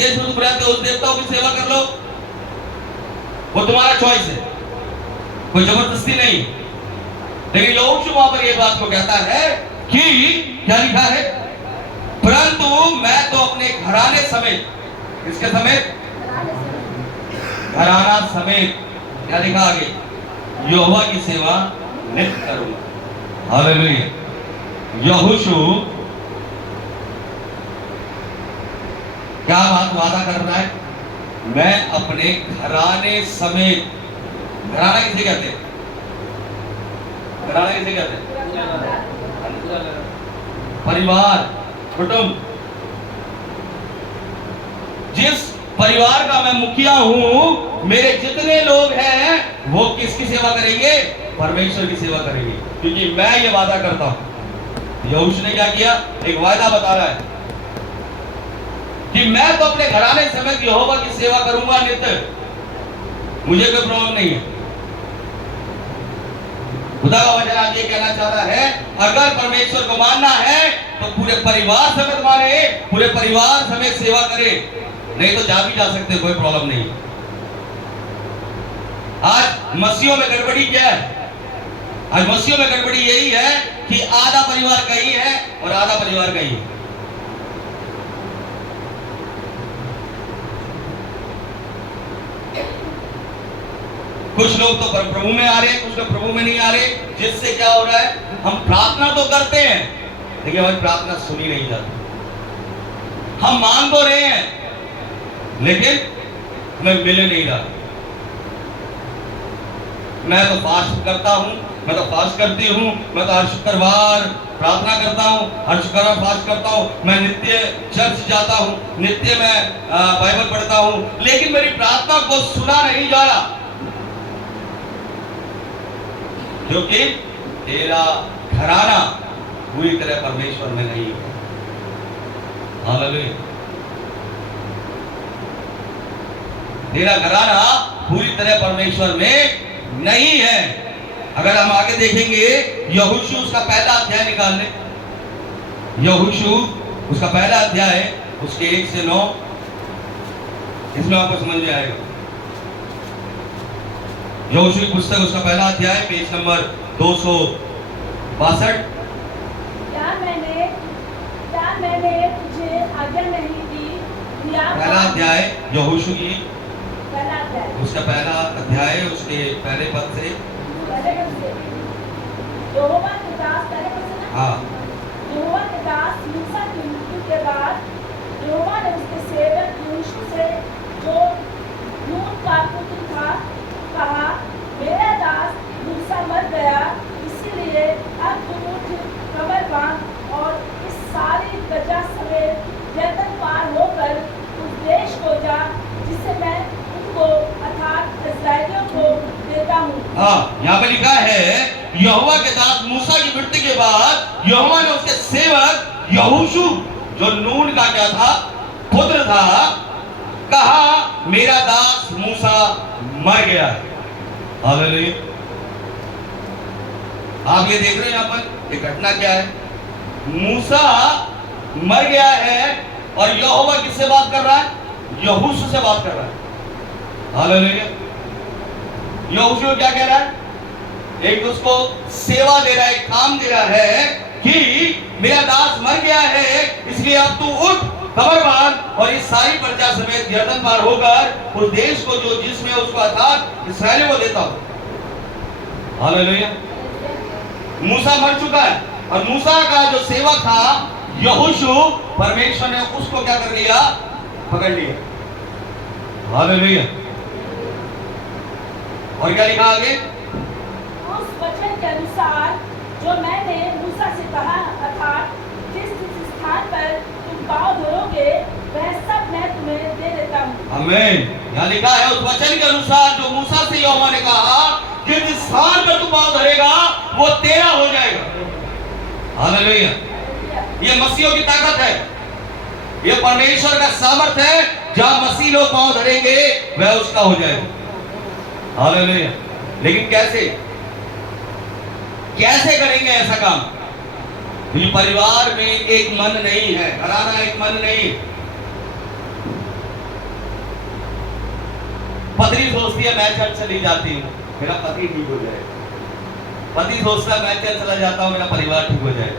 देश में तुम रहते हो उस देवताओं की सेवा कर लो, वो तुम्हारा चॉइस है, कोई जबरदस्ती नहीं। लेकिन यहोशू वहां पर ये बात को कहता है कि क्या लिखा है, परंतु मैं तो अपने घराने समेत, किसके समेत, घराना समेत, क्या लिखा आगे, यहोवा की सेवा नित्य करूंगा। हालेलुया। यहोशू क्या बात वादा कर रहा है, मैं अपने घराने समेत, घराना किसे कहते हैं, घराना किसे कहते हैं, परिवार, कुटुंब। जिस परिवार का मैं मुखिया हूं, मेरे जितने लोग हैं वो किसकी सेवा करेंगे, परमेश्वर की सेवा करेंगे, क्योंकि मैं ये वादा करता हूं। यहोशू ने क्या किया, एक वायदा बता रहा है कि मैं तो अपने घराने समेत यहोवा की सेवा करूंगा नित्य, मुझे कोई प्रॉब्लम नहीं है। खुदा का वचन आज ये कहना चाह रहा है, अगर परमेश्वर को मानना है तो पूरे परिवार समेत माने, पूरे परिवार समेत सेवा करे, नहीं तो जा भी जा सकते, कोई प्रॉब्लम नहीं। आज मसीहों में गड़बड़ी क्या है, आज मसीहों में गड़बड़ी यही है कि आधा परिवार कहीं है और आधा परिवार कहीं है। कुछ लोग तो प्रभु में आ रहे हैं, कुछ लोग प्रभु में नहीं आ रहे, जिससे क्या हो रहा है, हम प्रार्थना तो करते हैं लेकिन हमारी प्रार्थना सुनी नहीं जाती। हम मांग तो रहे हैं लेकिन हमें मिल नहीं रहा। मैं तो फास्ट करता हूं, मैं तो फास्ट करती हूं, मैं तो हर शुक्रवार प्रार्थना करता हूं, हर शुक्रवार फास्ट करता हूं, मैं नित्य चर्च जाता हूं, नित्य मैं बाइबल पढ़ता हूं, लेकिन मेरी प्रार्थना को सुना नहीं जा रहा, क्योंकि तेरा घराना पूरी तरह परमेश्वर में नहीं है। हालेलुया। तेरा घराना पूरी तरह परमेश्वर में नहीं है। अगर हम आगे देखेंगे, यहोशू उसका पहला अध्याय निकाल ले, यहोशू उसका पहला अध्याय उसके 1 से 9, इसमें आपको समझ में आएगा। यहोशू की पुस्तक उसका पहला अध्याय पेज नंबर 262। क्या मैंने तुझे आज्ञा नहीं दी, पहला अध्याय यहोशू की उसका पहला अध्याय उसके पहले पद से, यहोवा के दास, पहले पद से ना? हाँ, यहोवा के दास मूसा की मृत्यु के बाद यहोवा ने उसके सेवक यहोशू से, जो नून का पुत्र था, कहा, मेरा दास मूसा मर गया, इसीलिए अब तुम उठ, कमर बांध और इस सारी प्रजा समेत यरदन पार होकर उस देश को जा जिसे मैं उनको अर्थात इस्राएलियों को देता हूँ। हाँ, यहाँ पे लिखा है, यहोवा के दास मूसा की मृत्यु के बाद यहोवा ने उसके सेवक यहोशू, जो नून का क्या था, पुत्र था, कहा, मेरा दास मूसा मर गया है। हालेलुया। आप ये देख रहे हैं यहाँ पर ये घटना क्या है, मूसा मर गया है और यहोवा किससे बात कर रहा है, यहोशू से बात कर रहा है। हालेलुया। यहोशू क्या कह रहा है, एक उसको सेवा दे रहा है, काम दे रहा है कि मेरा दास मर गया है, इसलिए अब तू उठ, कमर बांध और इस सारी प्रजा समेत यरदन पार होकर उस देश को जो जिसमें उसको अर्थात इस्राएलियों को देता हूं। हालेलुया। मूसा मर चुका है और मूसा का जो सेवक था यहोशू, परमेश्वर ने उसको क्या कर लिया, पकड़ लिया। हालेलुया। और क्या लिखा आगे, उस वचन के अनुसार जो मैंने मूसा से कहा, अर्थात जिस स्थान पर तुम पाँव धोओगे वह सब मैं तुम्हें दे देता हूँ। आमीन। यहाँ लिखा है, उस वचन के अनुसार जो मूसा से यहोवा ने कहा कि जिस स्थान पर तू पाँव धरेगा वो तेरा हो जाएगा। हालेलुया। ये मसीहों की ताकत है, ये परमेश्वर का सामर्थ्य है, जहां मसीह लोग पाँव धरेंगे वह उसका हो जाएगा। हालेलुया। लेकिन कैसे कैसे करेंगे ऐसा काम, क्योंकि परिवार में एक मन नहीं है, घराना एक मन नहीं। पत्नी सोचती है मैं चर्च चली जाती हूँ, मेरा पति ठीक हो जाए। पति सोचता है मैं चर्च चला जाता हूँ, मेरा परिवार ठीक हो जाए।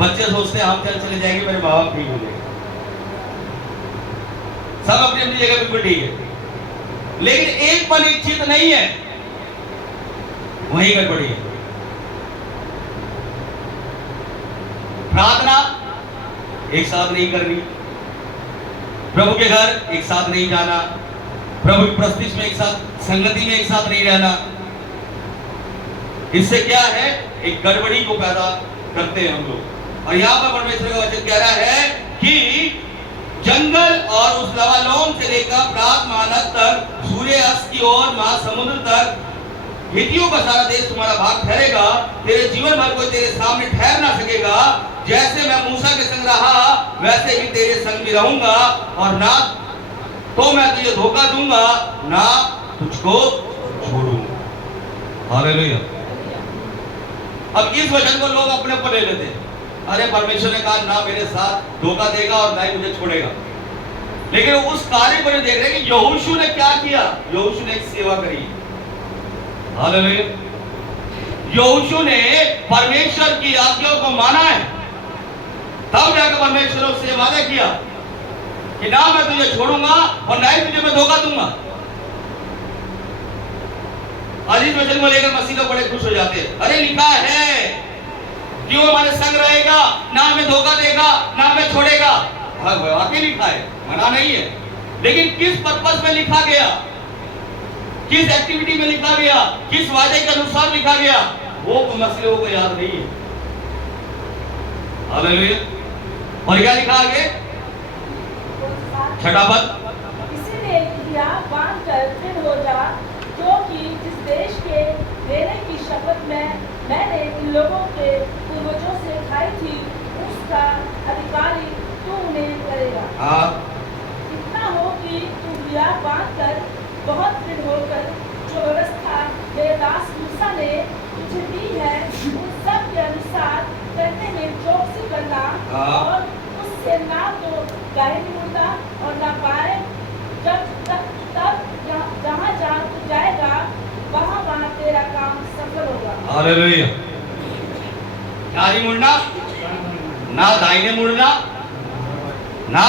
बच्चे सोचते हैं हम चर्च चले जाएंगे, मेरे माँ बाप ठीक हो जाएंगे। सब अपनी अपनी जगह बिल्कुल ठीक है, लेकिन एक पल एक चित नहीं है, वही गड़बड़ी है। प्रार्थना एक साथ नहीं करनी, प्रभु के घर एक साथ नहीं जाना, प्रभु की प्रस्तुति में एक साथ, संगति में एक साथ नहीं रहना, इससे क्या है, एक गड़बड़ी को पैदा करते हैं हम लोग। और यहाँ पर परमेश्वर का वचन कह रहा है कि जंगल और उस लवालोन से लेकर प्रात मानक तक, सूर्य अस्त की ओर महासमुद्र तक, हितियों का सारा देश तुम्हारा भाग ठहरेगा। तेरे जीवन भर कोई तेरे सामने ठहर ना सकेगा। जैसे मैं मूसा के संग रहा, वैसे ही तेरे संग भी रहूंगा, और ना तो मैं तुझे धोखा दूंगा, ना तुझको छोड़ूंगा। हालेलुया। अब इस वचन को लोग अपने ऊपर ले लेते हैं। अरे परमेश्वर ने कहा ना मेरे साथ धोखा देगा और ना ही मुझे छोड़ेगा। लेकिन उस कार्य को नहीं देख रहे कि यहोशू ने क्या किया। यहोशू ने एक सेवा करी। हालेलुया। यहोशू ने परमेश्वर की आज्ञाओं को माना है, तब जाकर परमेश्वर ने उससे वादा किया कि ना मैं तुझे छोड़ूंगा और ना ही तुझे मैं धोखा दूंगा। आज इस वचन को लेकर मसीह लोग बड़े खुश हो जाते हैं। अरे लिखा है कि वो हमारे संग रहेगा, ना हमें धोखा देगा, ना हमें छोड़ेगा। वाकई लिखा है, मना नहीं है, लेकिन किस पर्पस में लिखा गया, किस एक्टिविटी में लिखा गया, किस वादे के अनुसार लिखा गया, वो मसीह लोगों को याद नहीं है। हालेलुया। और क्या लिखा आगे, छठा पद, इसीलिए यह बांध कर दृढ़ हो जा, क्योंकि जिस देश के देने की शपथ मैंने इन लोगों के पूर्वजों से खाई थी, उसका अधिकारी तू उन्हें करेगा। इतना हो कि तू यह बांध कर बहुत दृढ़ होकर जो व्यवस्था मेरे दास मूसा ने तुझे दी है, उन सब के अनुसार करने में चौकसी करना, और उससे ना तो दाहिनी मुड़ना और ना बाएं, तब जहाँ जहाँ तू जाएगा वहाँ वहाँ तेरा काम सफल होगा। हालेलुया। दाहिनी मुड़ना, ना दाहिने मुड़ना, ना।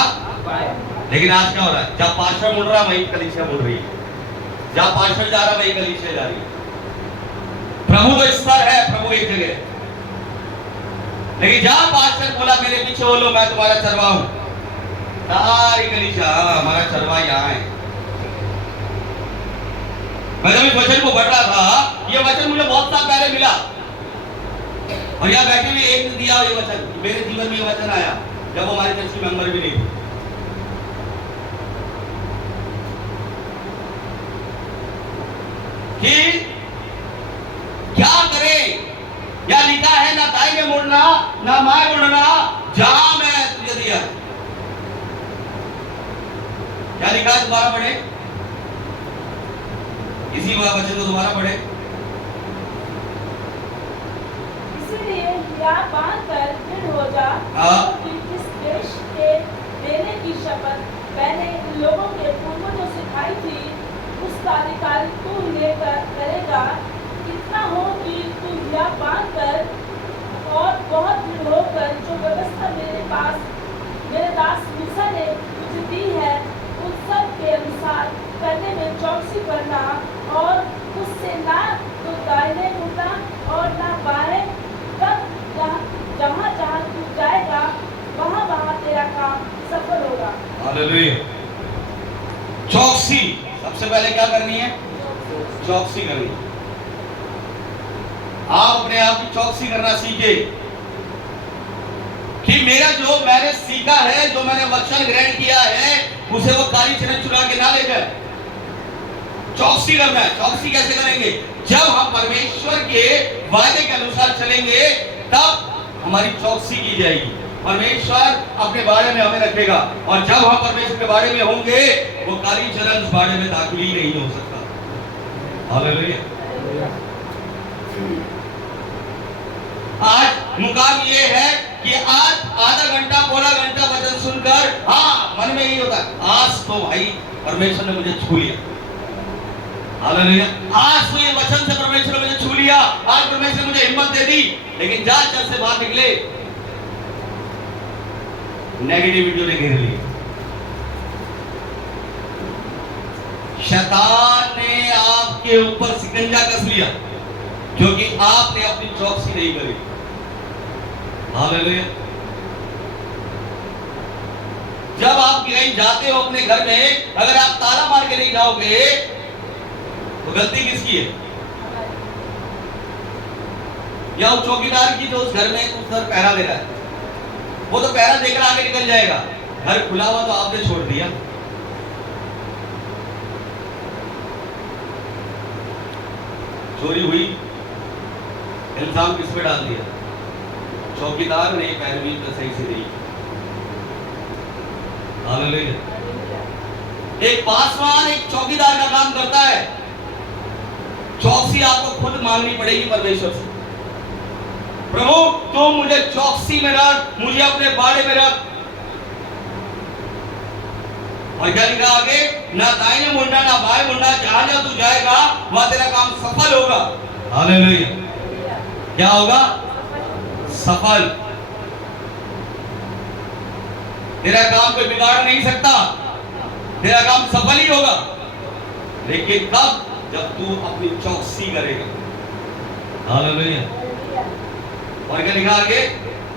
लेकिन आज क्या हो रहा है, जब पास्टर मुड़ रहा वही कलीसिया मुड़ रही है, जब पास्टर जा रहा वही कलीसिया जा रही है। प्रभु तो स्तर है, प्रभु एक जगह, लेकिन जहां पास्टर बोला मेरे पीछे बोलो मैं तुम्हारा चरवा हूं, सारी कलीसिया हमारा चरवा यहाँ है। मैं जब इस वचन को पढ़ रहा था, ये वचन मुझे बहुत साल पहले मिला, और यहाँ बैठे हुए एक ने दिया ये वचन, मेरे जीवन में ये वचन आया जब हमारे चर्च की मेंबर भी नहीं थी। कि क्या करें, क्या लिखा है, ना दाहिने मुड़ना ना बाएं मुड़ना, जहां मैं तुझे दिया। क्या लिखा है, दोबारा पढ़े, इसी वचन को दोबारा पढ़े। इसीलिए यह बांध कर दृढ़ हो जा, कि जिस देश के देने की शपथ मैंने इन लोगों के पूर्वजों से खाई थी, उसका अधिकारी तू उन्हें करेगा। इतना हो कि तू यह बांध कर और बहुत दृढ़ होकर जो व्यवस्था मेरे दास मूसा ने तुझे दी है, उन सब के अनुसार करने में चौकसी करना, और उससे ना तो दाहिने मुड़ना और ना बाएं, तब जहाँ जहाँ तू जाएगा वहाँ वहाँ तेरा काम सफल होगा। हालेलुया। चौकसी, सबसे पहले क्या करनी है, चौकसी करनी। आप अपने आप की चौकसी करना सीखे कि मेरा जो मैंने सीखा है, जो मैंने वचन ग्रहण किया है, उसे वो काली चरण चुरा के ना ले जाए। चौकसी करना है। चौकसी कैसे करेंगे, जब हम परमेश्वर के वादे के अनुसार चलेंगे तब हमारी चौकसी की जाएगी। परमेश्वर अपने बारे में हमें रखेगा, और जब हम परमेश्वर के बारे में होंगे, वो काली चरण उस बारे में दाखिल ही नहीं हो सकता। हालेलुया। आज मुकाम ये है कि आज आधा घंटा पौना घंटा वचन सुनकर हाँ मन में ये होता है, आज तो भाई परमेश्वर ने मुझे छू लिया, हालेलुया, आज तो ये वचन से परमेश्वर ने मुझे छू लिया, आज परमेश्वर ने मुझे हिम्मत दे दी। लेकिन जहां चर्च से बाहर निकले नेगेटिविटी ने घेर ली। शैतान ने आपके ऊपर शिकंजा कस लिया क्योंकि आपने अपनी चौकसी नहीं करी। हालेलुया। जब आप कहीं जाते हो अपने घर में, अगर आप ताला मार के नहीं जाओगे तो गलती किसकी है? या उस चौकीदार की जो उस घर में उस घर पहरा दे रहा है, वो तो पहरा देकर आगे निकल जाएगा, घर खुला हुआ तो आपने छोड़ दिया। चोरी हुई, इल्जाम किस पे डाल दिया? चौकीदार ने पैरवी तो सही से नहीं। हालेलुया। एक पासवान एक चौकीदार का काम करता है। चौकसी आपको खुद मांगनी पड़ेगी परमेश्वर से। प्रभु तुम मुझे चौकसी में रख, मुझे अपने बाड़े में रख। और क्या लिखा आगे? ना दाहिने मुंडा ना बाएं मुंडा, जहां जहां तू जाएगा वहां तेरा काम सफल होगा। हालेलुया। क्या होगा? सफल। तेरा काम कोई बिगाड़ नहीं सकता, तेरा काम सफल ही होगा। लेकिन कब? जब तू अपनी चौकसी करेगा। हालेलुया। और क्या लिखा आगे?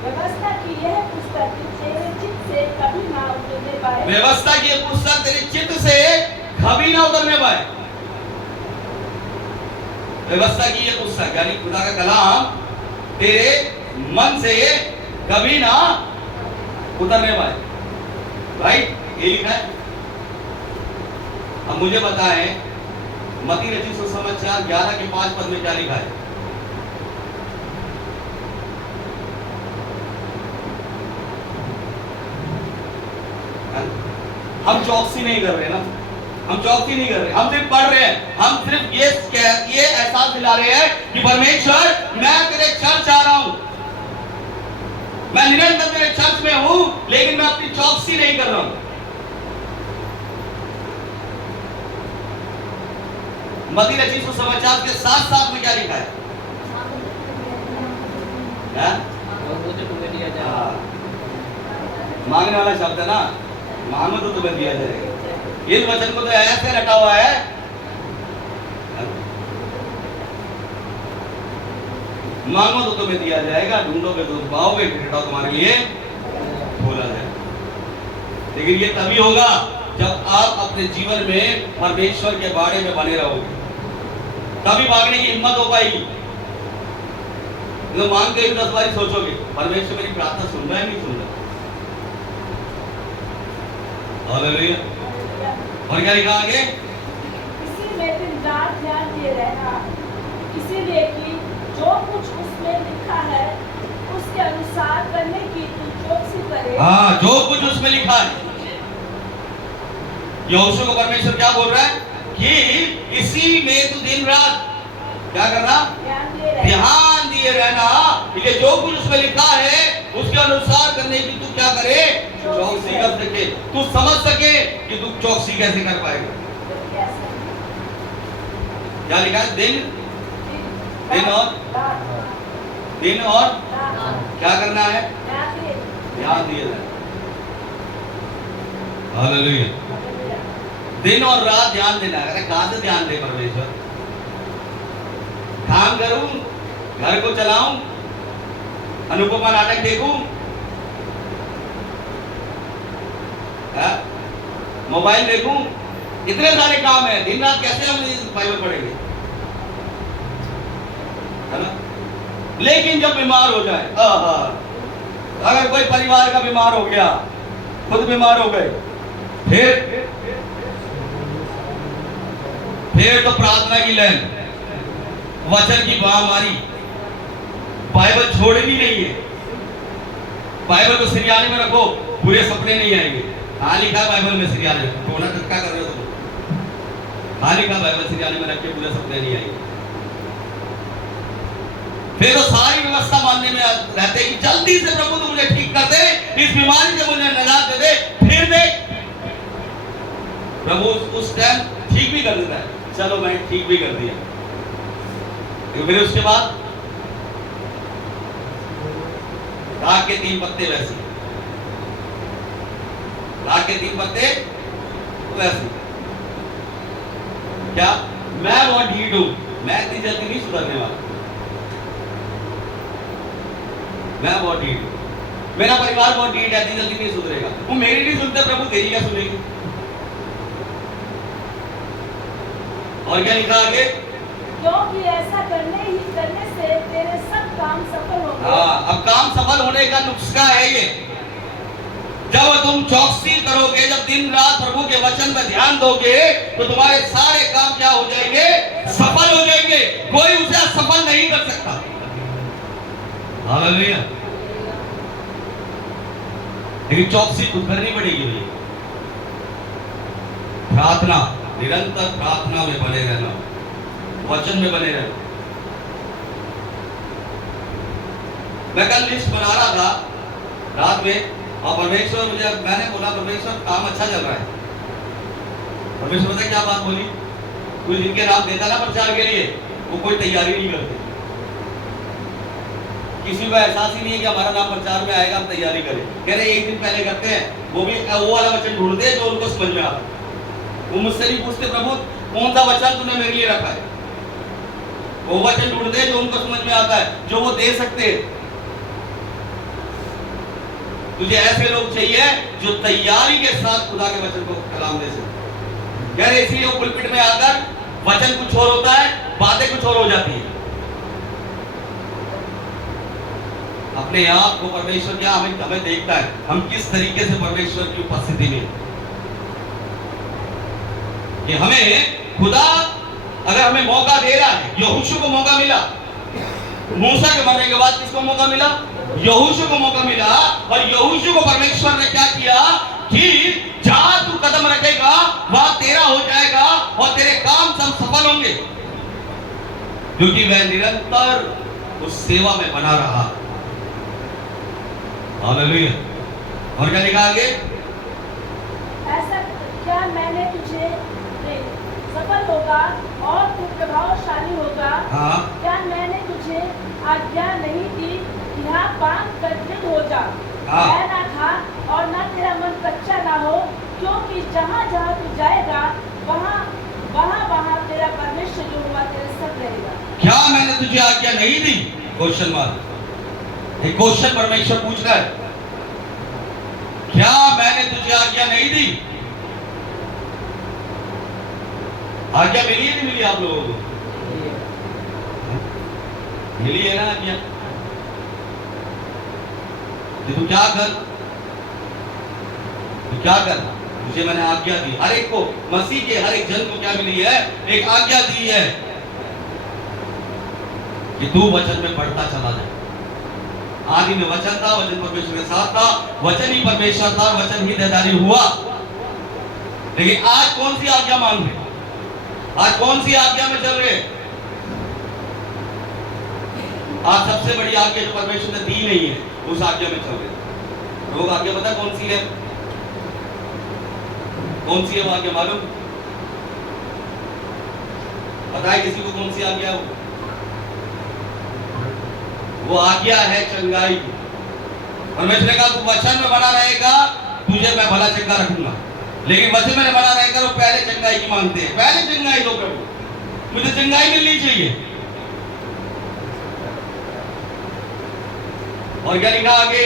व्यवस्था की यह पुस्तक तेरे चित्त से कभी ना उतरने पाए। व्यवस्था की यह पुस्तक तेरे चित्त से कभी ना उतरने पाए। व्यवस्था की यह पुस्तक यानी खुदा का कलाम तेरे मन से कभी ना उतरने पाए। भाई ये लिखा है। अब मुझे बताएं, मत्ती रचित सुसमाचार 11 के 5 पद में क्या लिखा है? हम चौकसी नहीं कर रहे ना, हम चौकसी नहीं कर रहे, हम सिर्फ पढ़ रहे हैं। हम सिर्फ ये एहसास दिला रहे हैं कि परमेश्वर मैं तेरे चर्च आ रहा हूं, मैं निरंतर तेरे चर्च में हूं, लेकिन मैं अपनी चौकसी नहीं कर रहा हूं। मत्ती रचित सुसमाचार के साथ में क्या लिखा है? मांगने वाला शब्द है ना, मांगो तो तुम्हें दिया जाएगा। इस वचन को तो ऐसे रटा हुआ है, मांगो तो तुम्हें दिया जाएगा, ढूंढोगे तो पाओगे, फिर तुम्हारे लिए खोला जाएगा। लेकिन ये तभी होगा जब आप अपने जीवन में परमेश्वर के बारे में बने रहोगे, तभी भागने की हिम्मत हो पाएगी। तो मांगते ही 10 बार सोचोगे परमेश्वर मेरी प्रार्थना सुन रहा है नहीं सुन रहा। हालेलुया। और क्या लिखा आगे? इसी में दिन रात ध्यान दिए रहना, इसीलिए कि जो कुछ उसमें लिखा है उसके अनुसार करने की तू चौकसी करे। हाँ, जो कुछ उसमें लिखा है। यहोशू को परमेश्वर क्या बोल रहा है कि इसी में तू दिन रात क्या करना? ध्यान दिए रहना, कि जो कुछ उसमें लिखा है उसके अनुसार करने की तू क्या करे? चौकसी कर सके, तू समझ सके कि तू चौकसी कैसे कर पाएगा। क्या लिखा है? दिन और क्या करना है? ध्यान दिए रहना। हालेलुया। दिन और रात ध्यान देना है। कहां से ध्यान दे परमेश्वर? काम करूं, घर को चलाऊं, अनुपमा नाटक देखूं, मोबाइल देखूं, इतने सारे काम है। दिन रात कैसे हम बाइबल पढ़ेंगे, है ना? लेकिन जब बीमार हो जाए, अगर कोई परिवार का बीमार हो गया, खुद बीमार हो गए, फिर तो प्रार्थना की लाइन, वचन की महामारी, बाइबल छोड़नी नहीं है। बाइबल को सिरयाने में रखो, पूरे सपने नहीं आएंगे। हाँ लिखा बाइबल में सिरयाने में, टोना टटका कर रहे हो तुम। हाँ लिखा बाइबल सिरयाने में रख के पूरे सपने नहीं आएंगे। फिर तो सारी व्यवस्था मानने में रहते कि जल्दी से प्रभु तू मुझे ठीक कर दे, इस बीमारी से मुझे निजात दे दे। फिर देख प्रभु उस टाइम ठीक भी कर देता है, चलो मैं ठीक भी कर दिया, लेकिन फिर उसके बाद राग के 3 पत्ते वैसे, राग के 3 पत्ते वैसे। क्या मैं बहुत ढीठ हूं, मैं इतनी जल्दी नहीं सुधरने वाला, मैं बहुत ढीठ हूं, मेरा परिवार बहुत ढीठ है, इतनी जल्दी नहीं सुधरेगा। वो मेरी नहीं सुनते, प्रभु तेरी क्या सुनेगी? और क्या लिखा आगे? क्योंकि ऐसा करने से तेरे सब काम सफल होंगे। हाँ, अब काम सफल होने का नुस्खा है ये। जब तुम चौकसी करोगे, जब दिन रात प्रभु के वचन पर ध्यान दोगे, तो तुम्हारे सारे काम क्या हो जाएंगे? सफल हो जाएंगे। कोई उसे असफल नहीं कर सकता। हालेलुया। लेकिन चौकसी खुद करनी पड़ेगी भैया। प्रार्थना, निरंतर प्रार्थना में बने रहना, वचन में बने रहना। मैं कल लिस्ट बना रहा था रात में, और परमेश्वर मैंने बोला परमेश्वर काम अच्छा चल रहा है। परमेश्वर पता क्या बात बोली? कुछ जिनके नाम देता ना प्रचार के लिए, वो कोई तैयारी नहीं करते। किसी को एहसास ही नहीं है कि हमारा नाम प्रचार में आएगा, हम तैयारी करें। कह रहे 1 दिन पहले करते हैं, वो भी वो वाला वचन ढूंढते हैं जो उनको समझ में आता है। वो मुझसे नहीं पूछते प्रभु कौन सा वचन तूने मेरे लिए रखा है, वो वचन ढूंढते हैं जो उनको समझ में आता है, जो वो दे सकते हैं। तुझे ऐसे लोग चाहिए जो तैयारी के साथ खुदा के वचन को कलाम दे सके। यार इसीलिए वो पुलपिट में आकर वचन कुछ और होता है, बातें कुछ और हो जाती है। अपने आप को परमेश्वर क्या हमें देखता है, हम किस तरीके से परमेश्वर की उपस्थिति में, कि हमें खुदा अगर हमें मौका दे रहा है। यहोशू को मौका मिला, मूसा के मरने के बाद किसको मौका मिला? यहोशू को मौका मिला। और यहोशू को परमेश्वर ने क्या किया कि जहां तू कदम रखेगा वहां तेरा हो जाएगा और तेरे काम सब सफल होंगे, क्योंकि वह निरंतर उस सेवा में बना रहा। हालेलुया। और क्या लिखा आगे? ऐसा क्या मैंने तुझे सफल होगा और तू प्रभावशाली होगा। हाँ। क्या मैंने तुझे आज्ञा नहीं दी कि यहाँ बांध कर दृढ़ हो जा, हाँ। मैं ना खा और ना तेरा मन कच्चा ना हो, क्योंकि जहाँ जहाँ तू जाएगा वहाँ वहाँ तेरा परमेश्वर जो हुआ तेरे संग रहेगा। क्या मैंने तुझे आज्ञा नहीं दी? Question mark. एक क्वेश्चन परमेश्वर पूछ रहा है, क्या मैंने तुझे आज्ञा नहीं दी? आज्ञा मिली है नहीं मिली आप लोगों को? मिली है ना आज्ञा? तू क्या कर, तू क्या कर, तुझे मैंने आज्ञा दी। हर एक को, मसीह के हर एक जन को क्या मिली है? एक आज्ञा दी है कि तू वचन में बढ़ता चला जाए। आदि में वचन था, वचन परमेश्वर के साथ था, वचन ही परमेश्वर था, वचन ही देदारी हुआ। लेकिन आज कौन सी आज्ञा मांग रहे? आज कौन सी आज्ञा में चल रहे? आज सबसे बड़ी आज्ञा जो परमेश्वर ने दी नहीं है, उस आज्ञा में चल रहे। लोग आज्ञा पता कौन सी है? कौन सी है वो आज्ञा मालूम? पता है किसी को कौन सी आज्ञा है? वो आज्ञा है चंगाई। परमेश्वर ने कहा तू वचन में बना रहेगा, तुझे मैं भला चंगा रखूंगा। लेकिन वचन में बना रहेगा, वो पहले चंगाई की मांगते हैं। पहले चंगाई दो प्रभु, मुझे चंगाई मिलनी चाहिए। और क्या लिखा आगे?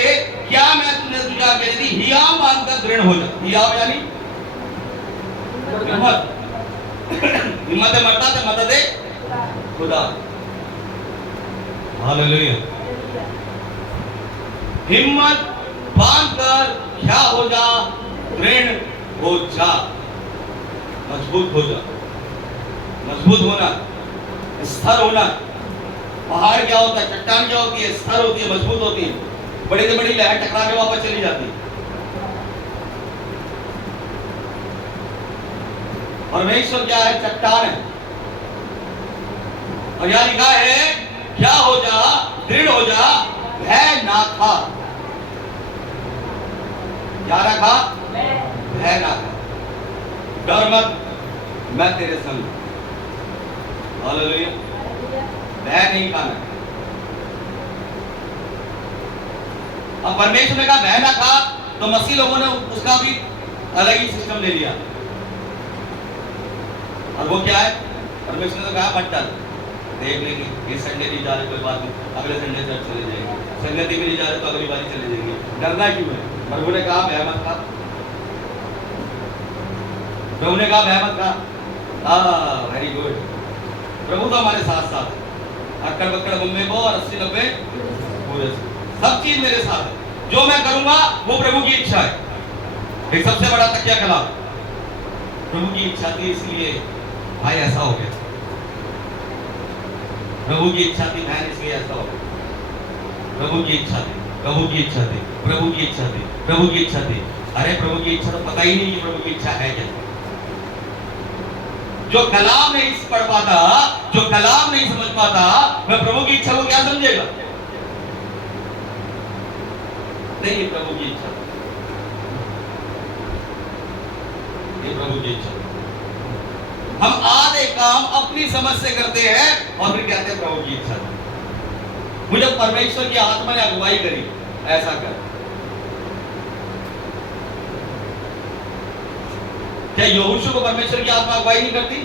क्या मैं तुझे आज्ञा दी, हिया मानकर दृढ़ हो जा। हिया यानी हिम्मत। हिम्मत है मरता से मदद दे खुदा। हालेलुया। हिम्मत बांधकर क्या हो जा? दृढ़ हो जा, मजबूत हो जा। मजबूत होना, स्थिर होना। पहाड़ क्या होता है? चट्टान क्या होती है? स्थिर होती है, मजबूत होती है। बड़ी से बड़ी लहर टकरा के वापस चली जाती है। परमेश्वर क्या है? चट्टान है। और यहां लिखा है क्या हो जा? दृढ़ हो जा, भय ना खा। क्या रखा? भय ना खा। डर मत, मैं तेरे संग हूं। हालेलुया। भय नहीं खाना है। अब परमेश्वर ने कहा भय ना खा, तो मसीह लोगों ने उसका भी अलग ही सिस्टम ले लिया। और वो क्या है? परमेश्वर ने तो कहा मत डर, देख लेंगे, इस संडे नहीं जा रहे कोई बात नहीं, अगले संडे चर्च चले जाएंगे, संगति में नहीं जा रहे तो अगली बार चले जाएंगे, डरना क्यों है? प्रभु ने कहा भय मत खा, प्रभु ने कहा भय मत खा। Very good. प्रभु तो हमारे साथ साथ है, अक्कड़ बक्कड़ बम्बे को और 80-90 पूरे सब चीज मेरे साथ है। जो मैं करूंगा वो प्रभु की इच्छा है। एक सबसे बड़ा तकिया कलाम प्रभु की इच्छा थी, इसलिए भाई ऐसा हो गया। प्रभु की इच्छा थी बहन, इसलिए ऐसा हो गया। प्रभु की इच्छा थी, प्रभु की इच्छा थी, प्रभु की इच्छा थी, प्रभु की इच्छा थी। अरे प्रभु की इच्छा तो पता ही नहीं कि प्रभु की इच्छा है क्या। जो कलाम नहीं पढ़ पाता, जो कलाम नहीं समझ पाता, वह प्रभु की इच्छा को क्या समझेगा? नहीं, ये प्रभु की इच्छा, ये प्रभु की इच्छा। हम आधे काम अपनी समझ से करते हैं और फिर कहते हैं प्रभु की इच्छा। मुझे परमेश्वर की आत्मा ने अगुवाई करी, ऐसा कर। क्या यहोशू को परमेश्वर की आत्मा अगुवाई नहीं करती?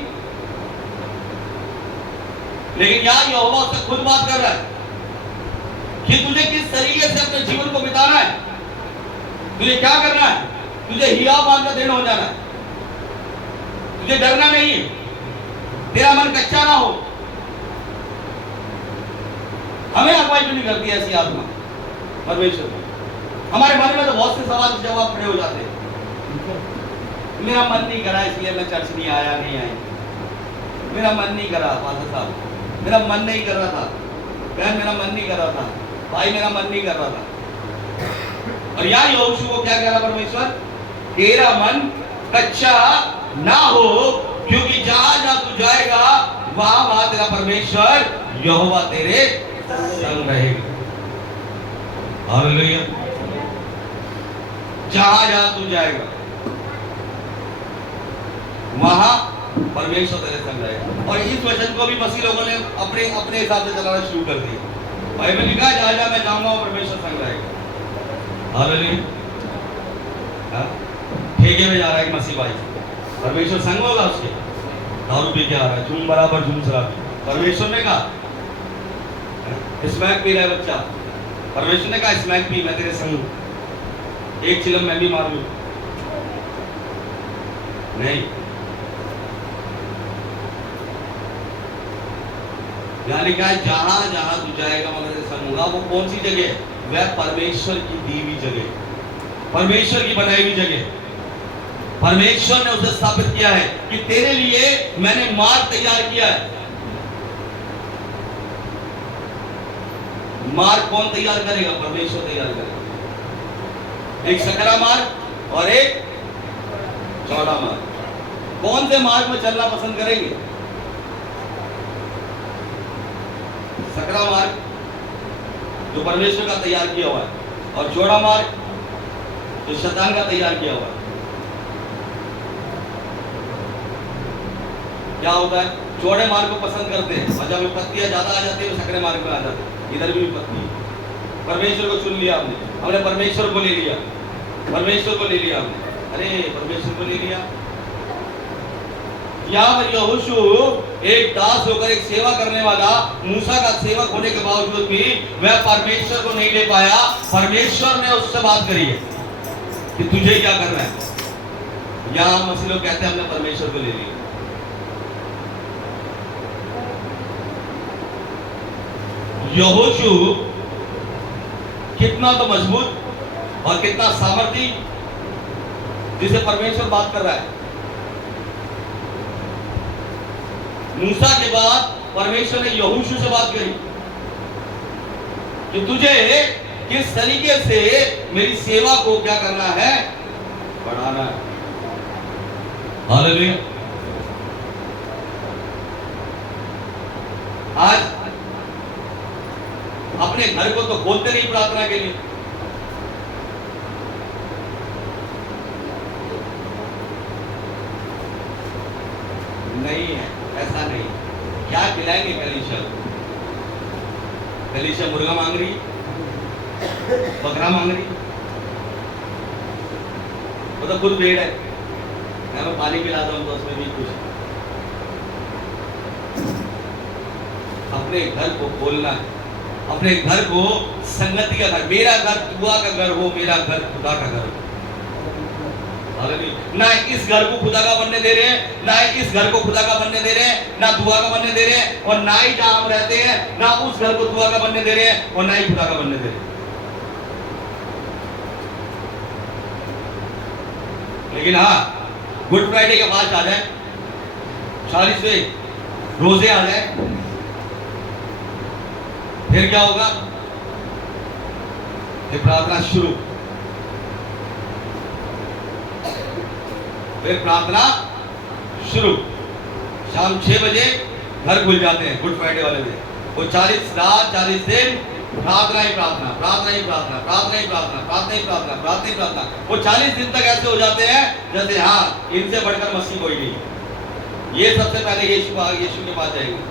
लेकिन यहाँ यहोवा उससे खुद बात कर रहा है कि तुझे किस तरीके से अपने जीवन को बिताना है, तुझे क्या करना है। तुझे हियाव मान का दिन हो जाना है, तुझे डरना नहीं है, तेरा मन कच्चा ना हो। हमें अगुवाई क्यों नहीं करती ऐसी आत्मा परमेश्वर? हमारे मन में तो बहुत से सवाल जवाब खड़े हो जाते हैं। मेरा मन नहीं करा इसलिए मैं चर्च नहीं आया, नहीं आई। मेरा मन नहीं करा फादर साहब, मेरा मन नहीं कर रहा था बहन, मेरा मन नहीं कर रहा था भाई, मेरा मन नहीं कर रहा था। और यहाँ यहोशू को क्या कह रहा परमेश्वर? तेरा मन कच्चा ना हो, क्योंकि जहां जहां तू जाएगा वहां वहां तेरा परमेश्वर यहोवा तेरे संग रहेगा। हालेलुया। जहां जहां तू जाएगा वहां परमेश्वर तेरे संग रहेगा। और इस वचन को भी मसीह लोगों ने अपने अपने हिसाब से चलाना शुरू कर दिया। बाइबल लिखा है जहां जहां मैं जाऊंगा परमेश्वर संग रहेगा। हालेलुया। ठेके में जा रहा है एक मसीह भाई, परमेश्वर संग होगा उसके। दारू पी के आ रहा है, झूम बराबर झूम शराबी, परमेश्वर ने कहा स्मैक पी रहा है बच्चा, परमेश्वर ने कहा स्मैक पी, मैं तेरे संग हूं, एक चिलम मैं भी मार लूं। नहीं, यहाँ लिखा है जहां जहां तू जाएगा मगर तेरे संग होगा। वो कौन सी जगह है? वह परमेश्वर की दी हुई जगह, परमेश्वर की बनाई हुई जगह। परमेश्वर ने उसे स्थापित किया है कि तेरे लिए मैंने मार्ग तैयार किया है। मार्ग कौन तैयार करेगा? परमेश्वर तैयार करेगा। एक सकरा मार्ग और एक चौड़ा मार्ग। कौन से मार्ग में चलना पसंद करेंगे? सकरा मार्ग जो परमेश्वर का तैयार किया हुआ है, और चौड़ा मार्ग जो शैतान का तैयार किया हुआ है। क्या होता है? चौड़े मार्ग को पसंद करते हैं और जब विपत्तियां ज्यादा आ जाती है तो सकरे मार्ग में आ जाते हैं। इधर भी विपत्ति है। परमेश्वर को चुन लिया हमने परमेश्वर को ले लिया, परमेश्वर को ले लिया हमने। अरे परमेश्वर को ले लिया। यहाँ पर यहोशू एक दास होकर, एक सेवा करने वाला, मूसा का सेवक होने के बावजूद भी वह परमेश्वर को नहीं ले पाया। परमेश्वर ने उससे बात करी है कि तुझे क्या करना है। यहाँ मसीह लोग कहते हैं हमने परमेश्वर को ले लिया। यहोशू कितना तो मजबूत और कितना सामर्थी, जिसे परमेश्वर बात कर रहा है। मूसा के बाद परमेश्वर ने यहोशू से बात करी कि तुझे किस तरीके से मेरी सेवा को क्या करना है, बढ़ाना है। हालेलुया। आज अपने घर को तो खोलते नहीं प्रार्थना के लिए। नहीं है, ऐसा नहीं। क्या खिलाएंगे कलीसिया को? कलीसिया मुर्गा मांग रही, बकरा मांग रही, वो तो खुद भेड़ है। मैं पानी पिलाता हूँ तो उसमें भी कुछ। अपने घर को खोलना है, अपने घर को संगति का घर। मेरा घर दुआ का घर हो, मेरा घर खुदा का घर हो। ना इस घर को खुदा का बनने दे रहे हैं, ना इस घर को खुदा का बनने दे रहे हैं, ना दुआ का बनने दे रहे हैं, और ना ही जहां हम रहते हैं ना उस घर को दुआ का बनने दे रहे हैं, और ना ही खुदा का बनने दे रहे हैं। लेकिन हाँ, गुड फ्राइडे के बाद आ जाए, 40वें रोजे आ जाए, फिर क्या होगा? फिर प्रार्थना शुरू, फिर प्रार्थना शुरू। शाम 6 बजे घर खुल जाते हैं गुड फ्राइडे वाले दिन। वो 40 रात 40 दिन प्रार्थना ही प्रार्थना, प्रार्थना ही प्रार्थना, प्रार्थना ही प्रार्थना, प्रार्थना ही प्रार्थना, प्रार्थना ही प्रार्थना। वो 40 दिन तक ऐसे हो जाते हैं जैसे हाँ, इनसे बढ़कर मसीह कोई नहीं। ये सबसे पहले यीशु के पास जाएंगे।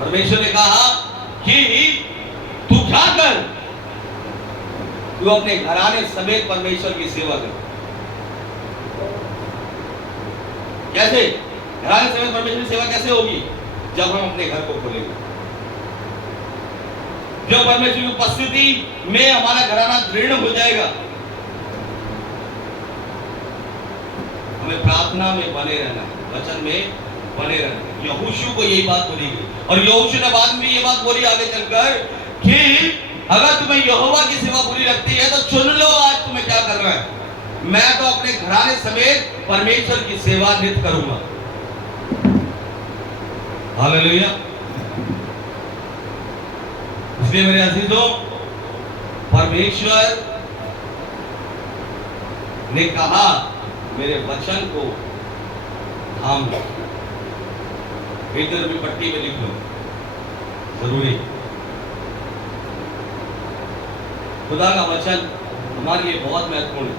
परमेश्वर ने कहा कि तू क्या कर, तू अपने घराने समेत परमेश्वर की सेवा कर। कैसे? घराने समेत परमेश्वर की सेवा कैसे होगी? जब हम अपने घर को खोलेंगे, जब परमेश्वर की उपस्थिति में हमारा घराना दृढ़ हो जाएगा। हमें प्रार्थना में बने रहना है, वचन में बने रहना है। यहोशू को यही बात बोली गई, और यहोशू ने बाद में ये बात बोली आगे चलकर कि अगर तुम्हें यहोवा की सेवा बुरी लगती है तो चुन लो आज तुम्हें क्या करना है। मैं तो अपने घराने समेत परमेश्वर की सेवा नित्य करूंगा। हालेलुया। इसलिए मेरे अजीजों, परमेश्वर ने कहा मेरे वचन को थाम लो। इधर भी पट्टी में लिख लो, जरूरी। खुदा का वचन हमारे लिए बहुत महत्वपूर्ण है।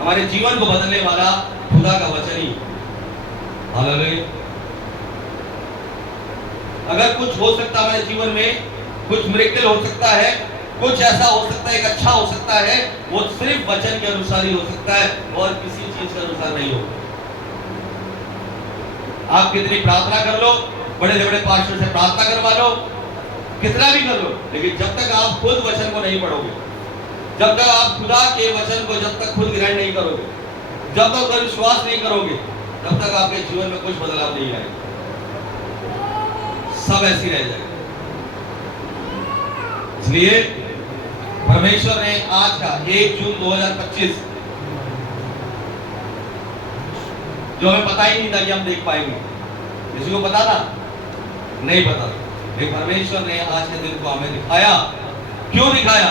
हमारे जीवन को बदलने वाला खुदा का वचन ही। हालेलुया। अगर कुछ हो सकता है हमारे जीवन में, कुछ मिरेकल हो सकता है, कुछ ऐसा हो सकता है, एक अच्छा हो सकता है, वो सिर्फ वचन के अनुसार ही हो सकता है और किसी चीज के अनुसार नहीं होगा। आप कितनी प्रार्थना कर लो, बड़े से बड़े पास्टर से प्रार्थना करवा लो, कितना भी कर लो, लेकिन जब तक आप खुद वचन को नहीं पढ़ोगे, जब तक आप खुदा के वचन को जब तक खुद ग्रहण नहीं करोगे, जब तक विश्वास नहीं करोगे, तब तक आपके जीवन में कुछ बदलाव नहीं आएगा। सब ऐसी रह जाएगा। इसलिए परमेश्वर ने आज का 1 जून 2025, जो हमें पता ही नहीं था कि हम देख पाएंगे, किसी को पता था? नहीं पता। लेकिन परमेश्वर ने आज के दिन को हमें दिखाया। क्यों दिखाया?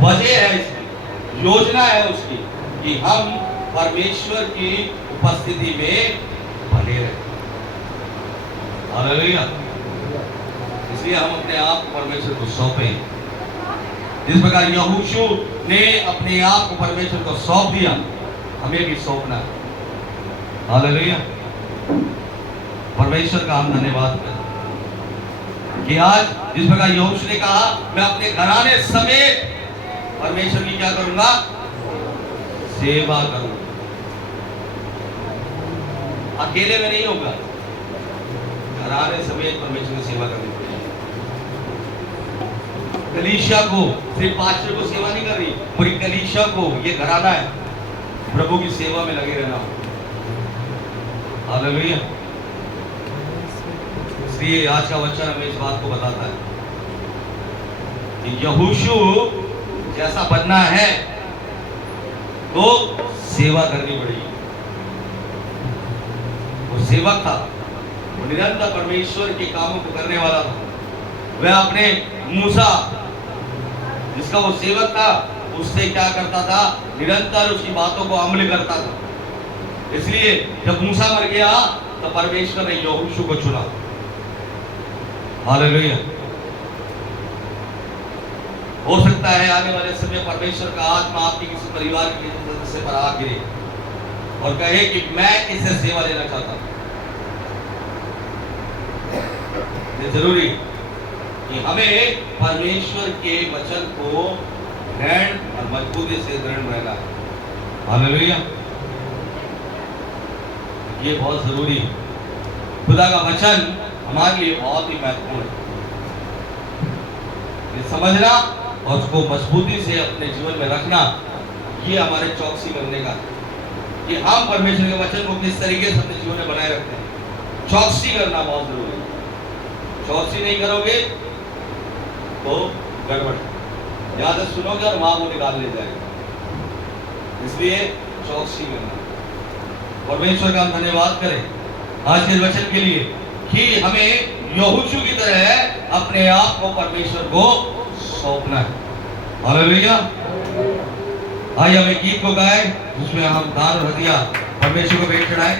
वजह है इसकी, योजना है उसकी, कि हम परमेश्वर की उपस्थिति में बने रहे। हालेलुया। इसलिए हम अपने आप को परमेश्वर को सौंपें। जिस प्रकार यहोशू ने अपने आप को परमेश्वर को सौंप दिया, हमें भी सौंपना है। हालेलुया। परमेश्वर का हम धन्यवाद करें कि आज जिस प्रकार यहोशू ने कहा मैं अपने घराने समेत परमेश्वर की क्या करूंगा? सेवा करूंगा। अकेले में नहीं होगा, घराने समेत परमेश्वर की सेवा करनी पड़ेगी। कलीसिया को, सिर्फ पास्टर को सेवा नहीं कर रही, पूरी कलीसिया को, ये घराना है, प्रभु की सेवा में लगे रहना। हालेलुया। इसलिए आज का वचन हमें इस बात को बताता है कि यहोशू जैसा बनना है तो सेवा करनी पड़ेगी। वो सेवक था, वो निरंतर परमेश्वर के कामों को करने वाला था। वह अपने मूसा, जिसका वो सेवक था, उससे क्या करता था? निरंतर उसकी बातों को अमल करता था। इसलिए जब मूसा मर गया तो परमेश्वर ने यहोशू को चुना। हालेलुया। हो सकता है आने वाले समय परमेश्वर का आत्मा आपके किसी परिवार के किसी सदस्य पर आ गिरे और कहे कि मैं इससे सेवा लेना चाहता हूं। ये जरूरी कि हमें परमेश्वर के वचन को दृढ़ और मजबूती से दृढ़ रहना है। हालेलुया। ये बहुत जरूरी है। खुदा का वचन हमारे लिए बहुत ही महत्वपूर्ण है। ये समझना और उसको मजबूती से अपने जीवन में रखना, ये हमारे चौकसी करने का है कि हम परमेश्वर के वचन को किस तरीके से अपने जीवन में बनाए रखते हैं। चौकसी करना बहुत जरूरी है। चौकसी नहीं करोगे तो गड़बड़, याद से सुनोगे और वहां वो निकाल ले जाएगा। इसलिए चौकसी करना। परमेश्वर का हम धन्यवाद करें आज के वचन के लिए कि हमें यहोशू की तरह अपने आप को परमेश्वर को सौंपना है। हालेलुया। आइए हम एक गीत को गाएं जिसमें हम दान और हदिया परमेश्वर को भेंट चढ़ाएं।